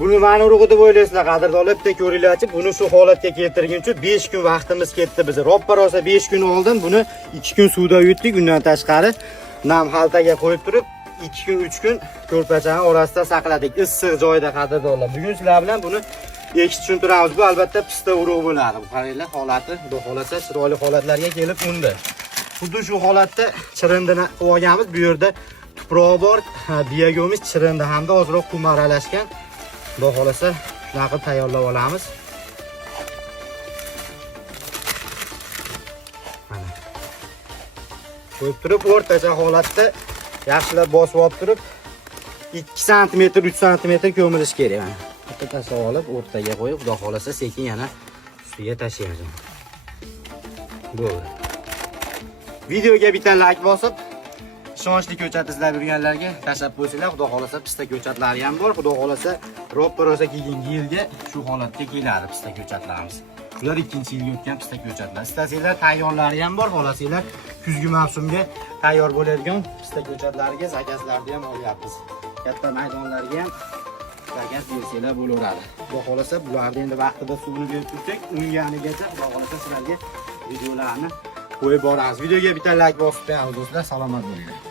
Buni ma'ni urug'i deb o'ylaysizlar, qadrdonlar, bitta ko'ringlarchi, buni shu holatga keltirguncha 5 kun vaqtimiz ketdi biz. Roppa rosa 5 kun oldin buni 2 kun suvda yutdik, undan tashqari nam xaltaga qo'yib turib 2 kun 3 kun ko'rpachani orasida saqladik, issiq joyda qadrdonlar. Bugun sizlar bilan buni ekib tushuntiramiz. Bu albatta pista urug' bo'ladi. Bu qaranglar, holati, xudo xolasa chiroyli holatlarga kelib undi. Xuddi shu holatda chirindini qilib olganmiz. Bu yerda tuproq bor, biyago'miz chirindi hamda ozroq qum aralashgan. Xudo xolasa shunaqa qilib tayyorlab olamiz. Mana. Qo'yib turib, o'rtacha holatda yaxshilab bosib olib turib 2 sm, 3 sm ko'milish kerak. Mana. Bitta tashlab olib, o'rtaga qo'yib, xudo xolasa sekin yana ustiga tashlaymiz. Bo'ldi. Videoga bitta like bosib, ishonchli ko'chat izlab yurganlarga tashlab qo'ysanglar, xudo xolasa pista ko'chatlari ham bor. Xudo xolasa roppa rosa keyingi yilga shu holatga keladi pista ko'chatlarimiz. Bular 2-yilga o'tgan pista ko'chatlar. Istasanglar tayyorlari ham bor, xohlasanglar kuzgi mavsumga tayyor bo'ladigan pista ko'chatlariga zakazlarni ham olyapmiz. Katta maydonlarga ham zakaz bersanglar bo'laveradi. Xudo xolasa bularni endi vaqtida suvini berib tursak, unganigacha xudo xolasa sizlarga videolarni qo'yib boramiz. Videoga bitta like bosib qo'yamiz do'stlar, salomat bo'linglar.